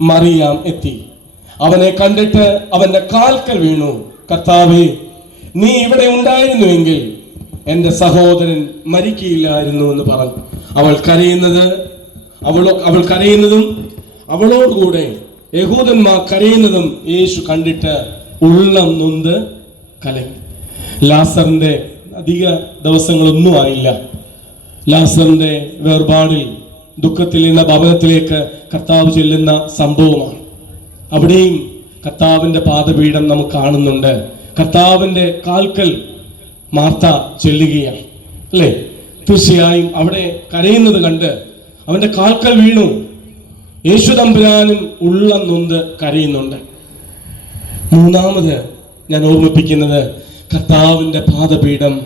മറിയാം എത്തി. അവനെ കണ്ടിട്ട് അവന്റെ കാൽക്കൽ വീണു. കർത്താവേ നീ ഇവിടെ ഉണ്ടായിരുന്നുവെങ്കിൽ എന്റെ സഹോദരൻ മരിക്കില്ലായിരുന്നു എന്ന് പറഞ്ഞു. അവൾ കരയുന്നത് അവൾ അവൾ കരയുന്നതും അവളോടുകൂടെ യഹൂദന്മാർ കരയുന്നതും യേശു കണ്ടിട്ട് ഉള്ളം നൊന്ത് കലങ്ങി. ലാസറിന്റെ അധിക ദിവസങ്ങളൊന്നും ആയില്ല. ലാസറിന്റെ വേർപാടിൽ ദുഃഖത്തിൽ നിന്ന് ഭവനത്തിലേക്ക് കർത്താവ് ചെല്ലുന്ന സംഭവമാണ്. അവിടെയും കർത്താവിന്റെ പാദപീഠം നമുക്ക് കാണുന്നുണ്ട്. കർത്താവിന്റെ കാൽക്കൽ മാർത്ത ചെല്ലുകയാണ്. അല്ലേ? തീർച്ചയായും അവിടെ കരയുന്നത് കണ്ട് അവന്റെ കാൽക്കൽ വീണു. യേശു തമ്പുരാനും ഉള്ള നൊന്ത് കരയുന്നുണ്ട്. മൂന്നാമത് ഞാൻ ഓർമ്മിപ്പിക്കുന്നത് കർത്താവിന്റെ പാദപീഠം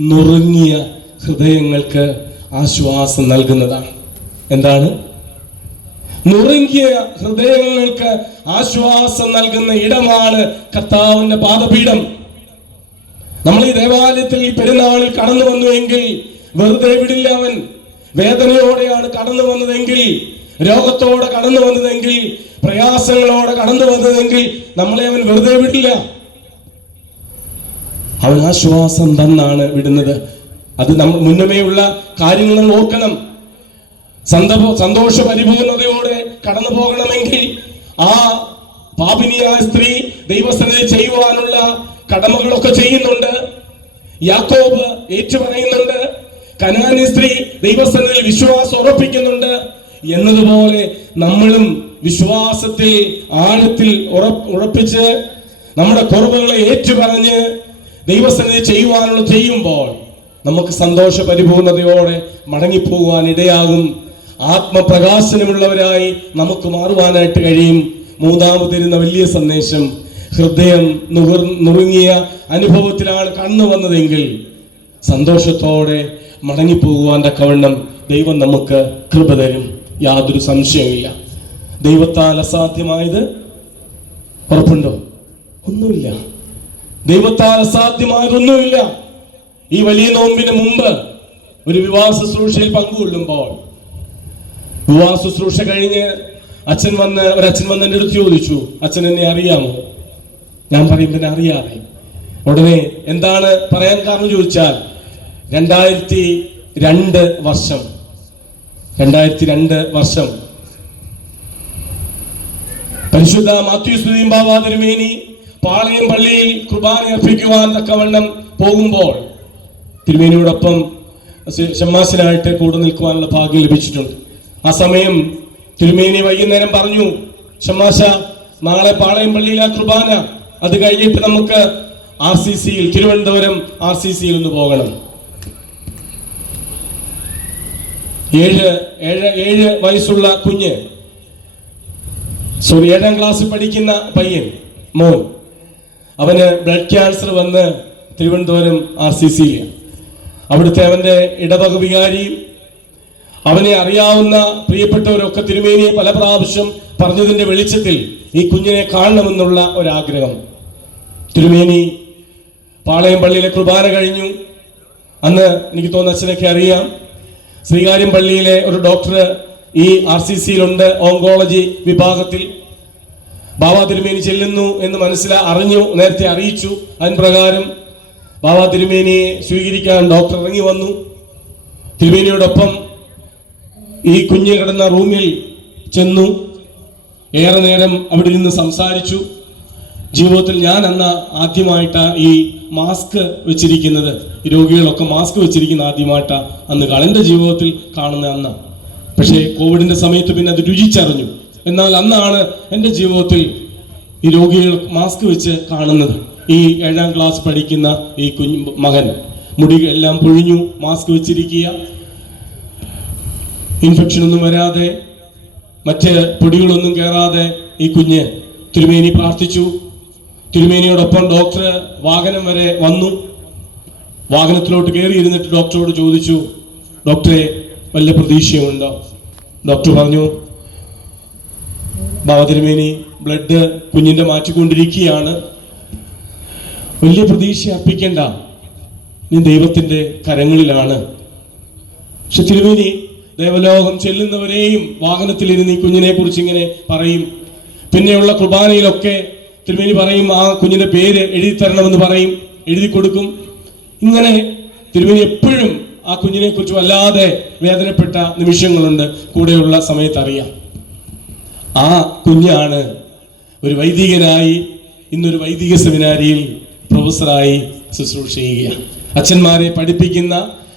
നുറുങ്ങിയ ഹൃദയങ്ങൾക്ക് ആശ്വാസം നൽകുന്നതാണ്. എന്താണ്? നുറുങ്ങിയ ഹൃദയങ്ങൾക്ക് ആശ്വാസം നൽകുന്ന ഇടമാണ് കർത്താവിന്റെ പാദപീഠം. നമ്മൾ ഈ ദേവാലയത്തിൽ ഈ പെരുന്നാളിൽ കടന്നു വന്നുവെങ്കിൽ വെറുതെ വിടില്ല അവൻ. വേദനയോടെയാണ് കടന്നു വന്നതെങ്കിൽ രോഗത്തോടെ കടന്നു വന്നതെങ്കിൽ പ്രയാസങ്ങളോടെ കടന്നു വന്നതെങ്കിൽ നമ്മളെ അവൻ വെറുതെ വിടില്ല. അവൻ ആശ്വാസം തന്നാണ് വിടുന്നത്. അത് നമ്മൾ മുന്നമേയുള്ള കാര്യങ്ങൾ നോക്കണം. സന്തോഷ പരിപൂർണതയോടെ കടന്നു പോകണമെങ്കിൽ ആ പാപിനിയായ സ്ത്രീ ദൈവസ്ഥനെ ചെയ്യുവാനുള്ള കടമകളൊക്കെ ചെയ്യുന്നുണ്ട്. യാക്കോബ് ഏറ്റുപറയുന്നുണ്ട് കനാനി സ്ത്രീ ദൈവസ്ഥനിൽ വിശ്വാസം ഉറപ്പിക്കുന്നുണ്ട് എന്നതുപോലെ നമ്മളും വിശ്വാസത്തിൽ ആഴത്തിൽ ഉറപ്പ് ഉറപ്പിച്ച് നമ്മുടെ കുറവുകളെ ഏറ്റുപറഞ്ഞ് ദൈവസ്ഥനെ ചെയ്യുവാനുള്ള ചെയ്യുമ്പോൾ നമുക്ക് സന്തോഷ പരിപൂർണതയോടെ മടങ്ങിപ്പോകുവാൻ ഇടയാകും. ആത്മപ്രകാശനമുള്ളവരായി നമുക്ക് മാറുവാനായിട്ട് കഴിയും. മൂന്നാമതിരുന്ന വലിയ സന്ദേശം ഹൃദയം നുകർ നുറുങ്ങിയ അനുഭവത്തിലാണ് കണ്ണു വന്നതെങ്കിൽ സന്തോഷത്തോടെ മടങ്ങിപ്പോകുവാൻ തക്കവണ്ണം ദൈവം നമുക്ക് കൃപ തരും. യാതൊരു സംശയവുമില്ല. ദൈവത്താൽ അസാധ്യമായത് ഉറപ്പുണ്ടോ? ഒന്നുമില്ല. ദൈവത്താൽ അസാധ്യമായതൊന്നുമില്ല. ഈ വലിയ നോമ്പിന് മുമ്പ് ഒരു വിവാഹ ശുശ്രൂഷയിൽ പങ്കുകൊള്ളുമ്പോൾ വിവാഹ ശുശ്രൂഷ കഴിഞ്ഞ് അച്ഛൻ വന്ന് ഒരച്ഛൻ വന്ന് എന്റെ അടുത്ത് ചോദിച്ചു അച്ഛൻ എന്നെ അറിയാമോ? ഞാൻ പറയും പിന്നെ അറിയാതെ. ഉടനെ എന്താണ് പറയാൻ കാരണം ചോദിച്ചാൽ രണ്ടായിരത്തി രണ്ട് വർഷം. രണ്ടായിരത്തി രണ്ട് വർഷം. പരിശുദ്ധ മാത്യു സ്തുതിയും ബാബാ തിരുമേനി പാളയം പള്ളിയിൽ കുർബാന അർപ്പിക്കുവാൻ തക്കവണ്ണം പോകുമ്പോൾ തിരുമേനിയോടൊപ്പം ഷമ്മാസിനായിട്ട് കൂടെ നിൽക്കുവാനുള്ള ഭാഗ്യം ലഭിച്ചിട്ടുണ്ട്. ആ സമയം തിരുമേനി വൈകുന്നേരം പറഞ്ഞു ഷമാശ നാളെ പാളയം പള്ളിയിലാ കുർബാന. അത് കഴിഞ്ഞിട്ട് നമുക്ക് ആർ സി സിയിൽ തിരുവനന്തപുരം ആർ സി സിയിൽ ഒന്ന് പോകണം. ഏഴ് ഏഴ് ഏഴ് വയസ്സുള്ള കുഞ്ഞ് സോറി ഏഴാം ക്ലാസ്സിൽ പഠിക്കുന്ന പയ്യൻ മോൻ അവന് ബ്ലഡ് ക്യാൻസർ വന്ന് തിരുവനന്തപുരം ആർ സി സിയിൽ അവിടുത്തെ അവന്റെ ഇടവക വികാരിയും അവനെ അറിയാവുന്ന പ്രിയപ്പെട്ടവരൊക്കെ തിരുമേനിയെ പല പ്രാവശ്യം പറഞ്ഞതിന്റെ വെളിച്ചത്തിൽ ഈ കുഞ്ഞിനെ കാണണമെന്നുള്ള ഒരാഗ്രഹം. തിരുമേനി പാളയം പള്ളിയിലെ കുർബാന കഴിഞ്ഞു. അന്ന് എനിക്ക് തോന്നുന്ന അച്ഛനൊക്കെ അറിയാം. ശ്രീകാര്യം പള്ളിയിലെ ഒരു ഡോക്ടർ ഈ ആർ സി സിയിലുണ്ട് ഓങ്കോളജി വിഭാഗത്തിൽ. ബാബ തിരുമേനി ചെല്ലുന്നു എന്ന് മനസ്സിലാ അറിഞ്ഞു നേരത്തെ അറിയിച്ചു. അതിന് പ്രകാരം ബാബ തിരുമേനിയെ സ്വീകരിക്കാൻ ഡോക്ടർ ഇറങ്ങി വന്നു. തിരുമേനിയോടൊപ്പം ഈ കുഞ്ഞ് കിടന്ന റൂമിൽ ചെന്നു ഏറെ നേരം അവിടെ നിന്ന് സംസാരിച്ചു. ജീവിതത്തിൽ ഞാൻ അന്ന് ആദ്യമായിട്ടാണ് ഈ മാസ്ക് വെച്ചിരിക്കുന്നത്. ഈ രോഗികളൊക്കെ മാസ്ക് വെച്ചിരിക്കുന്ന ആദ്യമായിട്ടാണ് അന്ന് കളന്റെ ജീവിതത്തിൽ കാണുന്ന അന്ന്. പക്ഷേ കോവിഡിന്റെ സമയത്ത് പിന്നെ അത് രുചിച്ചറിഞ്ഞു. എന്നാൽ അന്നാണ് എന്റെ ജീവിതത്തിൽ ഈ രോഗികൾ മാസ്ക് വെച്ച് കാണുന്നത്. ഈ ഏഴാം ക്ലാസ് പഠിക്കുന്ന ഈ കുഞ്ഞു മകൻ. മുടി എല്ലാം പൊഴിഞ്ഞു മാസ്ക് വെച്ചിരിക്കുക. ഇൻഫെക്ഷൻ ഒന്നും വരാതെ മറ്റ് പൊടികളൊന്നും കയറാതെ ഈ കുഞ്ഞ് തിരുമേനി പ്രാർത്ഥിച്ചു. തിരുമേനിയോടൊപ്പം ഡോക്ടർ വാഹനം വരെ വന്നു. വാഹനത്തിലോട്ട് കയറി ഇരുന്നിട്ട് ഡോക്ടറോട് ചോദിച്ചു ഡോക്ടറെ വല്ല പ്രതീക്ഷയുമുണ്ടോ? ഡോക്ടർ പറഞ്ഞു ബാബ തിരുമേനി ബ്ലഡ് കുഞ്ഞിന്റെ മാറ്റിക്കൊണ്ടിരിക്കുകയാണ്. വലിയ പ്രതീക്ഷ അർപ്പിക്കേണ്ട. നീ ദൈവത്തിന്റെ കരങ്ങളിലാണ്. പക്ഷെ തിരുമേനി ദേവലോകം ചെല്ലുന്നവരെയും വാഹനത്തിലിരുന്ന് ഈ കുഞ്ഞിനെ കുറിച്ച് ഇങ്ങനെ പറയും. പിന്നെയുള്ള കുർബാനയിലൊക്കെ തിരുമേനി പറയും ആ കുഞ്ഞിന്റെ പേര് എഴുതി തരണമെന്ന് പറയും എഴുതി കൊടുക്കും. ഇങ്ങനെ തിരുമേനി എപ്പോഴും ആ കുഞ്ഞിനെ കുറിച്ച് വല്ലാതെ വേദനപ്പെട്ട നിമിഷങ്ങളുണ്ട്. കൂടെയുള്ള സമയത്ത് അറിയാം. ആ കുഞ്ഞാണ് ഒരു വൈദികനായി ഇന്നൊരു വൈദിക സെമിനാരിയിൽ പ്രൊഫസറായി ശുശ്രൂഷ ചെയ്യുക അച്ഛന്മാരെ പഠിപ്പിക്കുന്ന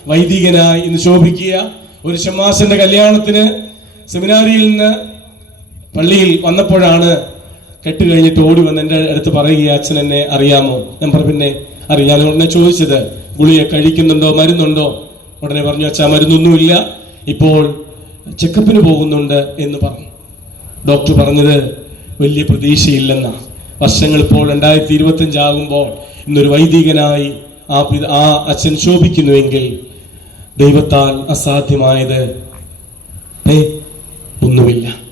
വൈദികനായി ഇന്ന് ശോഭിക്കുക ഒരു ഷമ്മാസന്റെ കല്യാണത്തിന് സെമിനാരിയിൽ നിന്ന് പള്ളിയിൽ വന്നപ്പോഴാണ് കെട്ട് കഴിഞ്ഞിട്ട് ഓടി വന്ന് എന്റെ അടുത്ത് പറയുക അച്ഛൻ എന്നെ അറിയാമോ? ഞാൻ പറഞ്ഞു പിന്നെ അറിയാം. ഞാൻ ഉടനെ ചോദിച്ചത് ഗുളിയെ കഴിക്കുന്നുണ്ടോ മരുന്നുണ്ടോ? ഉടനെ പറഞ്ഞു അച്ഛാ മരുന്നൊന്നുമില്ല. ഇപ്പോൾ ചെക്കപ്പിന് പോകുന്നുണ്ട് എന്ന് പറഞ്ഞു. ഡോക്ടർ പറഞ്ഞത് വലിയ പ്രതീക്ഷയില്ലെന്ന. വർഷങ്ങൾ ഇപ്പോൾ രണ്ടായിരത്തി ഇരുപത്തഞ്ചാകുമ്പോൾ ഇന്നൊരു വൈദികനായി ആ ആ അച്ഛൻ ശോഭിക്കുന്നുവെങ്കിൽ ദൈവത്താൽ അസാധ്യമായത് ഒന്നുമില്ല.